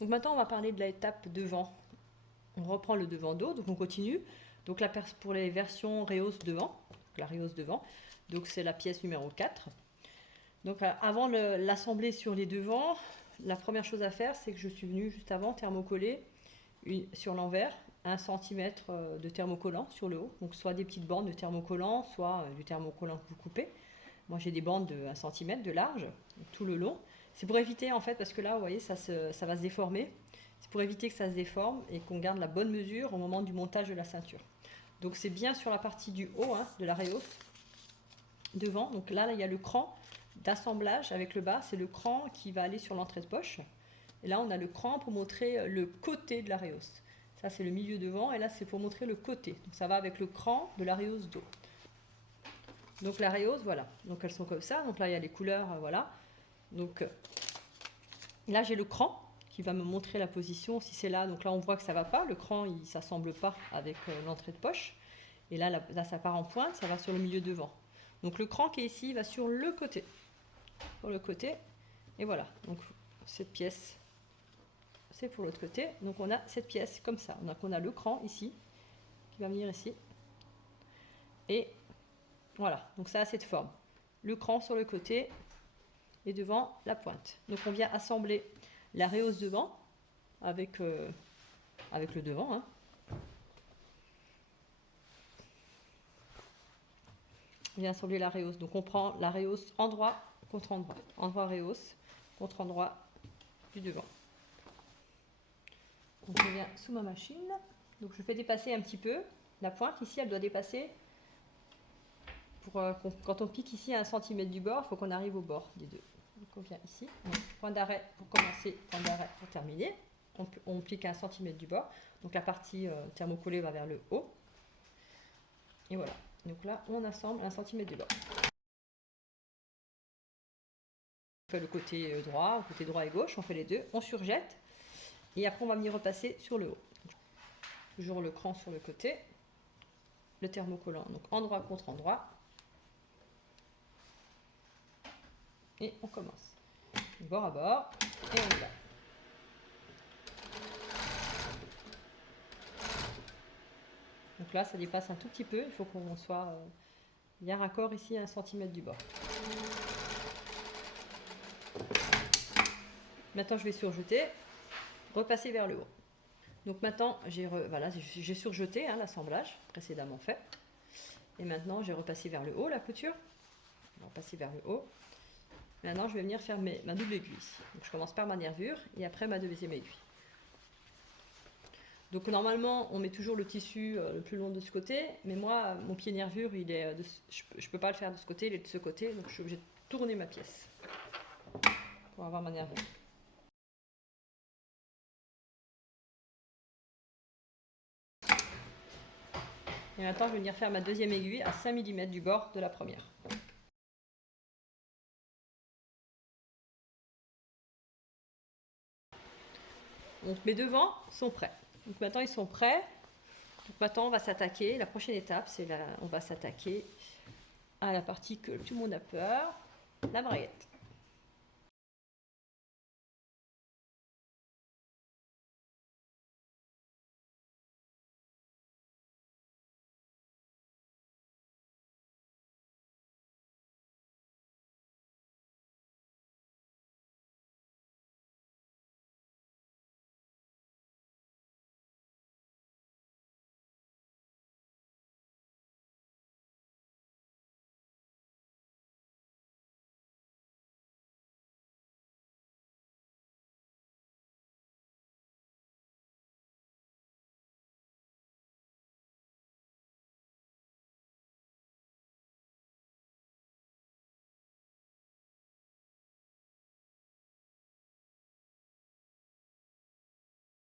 Donc maintenant, on va parler de l'étape devant. On reprend le devant-dos, donc on continue. Donc là, pour les versions rehausse devant, la rehausse devant, donc c'est la pièce numéro 4. Donc avant l'assembler sur les devants, la première chose à faire, c'est que je suis venue juste avant thermocoller sur l'envers 1 cm de thermocollant sur le haut. Donc soit des petites bandes de thermocollant, soit du thermocollant que vous coupez. Moi j'ai des bandes de 1 cm de large, tout le long. C'est pour éviter en fait, parce que là vous voyez ça va se déformer. C'est pour éviter que ça se déforme et qu'on garde la bonne mesure au moment du montage de la ceinture. Donc c'est bien sur la partie du haut de la rehausse devant. Donc là il y a le cran d'assemblage avec le bas, c'est le cran qui va aller sur l'entrée de poche. Et là on a le cran pour montrer le côté de la rehausse. Ça c'est le milieu devant et là c'est pour montrer le côté. Donc ça va avec le cran de la rehausse dos. Donc la rehausse, voilà. Donc elles sont comme ça. Donc là il y a les couleurs, voilà. Donc là j'ai le cran qui va me montrer la position si c'est là. Donc là on voit que ça va pas, le cran il s'assemble pas avec l'entrée de poche. Et là ça part en pointe, ça va sur le milieu devant. Donc le cran qui est ici va sur le côté. Sur le côté. Et voilà. Donc cette pièce, c'est pour l'autre côté. Donc on a cette pièce comme ça. Donc on a le cran ici, qui va venir ici. Et voilà. Donc ça a cette forme. Le cran sur le côté et devant la pointe. Donc on vient assembler la rehausse devant avec le devant. On vient assembler la rehausse. Donc on prend la rehausse endroit contre endroit. Endroit rehausse contre endroit du devant. Donc je viens sous ma machine. Donc je fais dépasser un petit peu. La pointe ici, elle doit dépasser. Quand on pique ici à 1 cm du bord, il faut qu'on arrive au bord des deux. Donc on vient ici. Donc, point d'arrêt pour commencer, point d'arrêt pour terminer. On pique à 1 cm du bord. Donc la partie thermocollée va vers le haut. Et voilà. Donc là, on assemble 1 cm du bord. On fait le côté droit et gauche, on fait les deux. On surjette. Et après, on va venir repasser sur le haut. Toujours le cran sur le côté. Le thermocollant, donc endroit contre endroit. Et on commence. Bord à bord. Et on y va. Donc là, ça dépasse un tout petit peu. Il faut qu'on soit bien raccord ici à 1 cm du bord. Maintenant, je vais surjeter. Repasser vers le haut. Donc maintenant, j'ai surjeté l'assemblage précédemment fait. Et maintenant, j'ai repassé vers le haut la couture. On va passer vers le haut. Maintenant, je vais venir faire ma double aiguille ici. Donc, je commence par ma nervure et après ma deuxième aiguille. Donc normalement, on met toujours le tissu le plus long de ce côté, mais moi, mon pied nervure, je ne peux pas le faire de ce côté, il est de ce côté, donc je suis obligée de tourner ma pièce pour avoir ma nervure. Et maintenant, je vais venir faire ma deuxième aiguille à 5 mm du bord de la première. Donc mes devants sont prêts. Donc maintenant, ils sont prêts. Donc maintenant, on va s'attaquer. La prochaine étape, on va s'attaquer à la partie que tout le monde a peur, la braguette.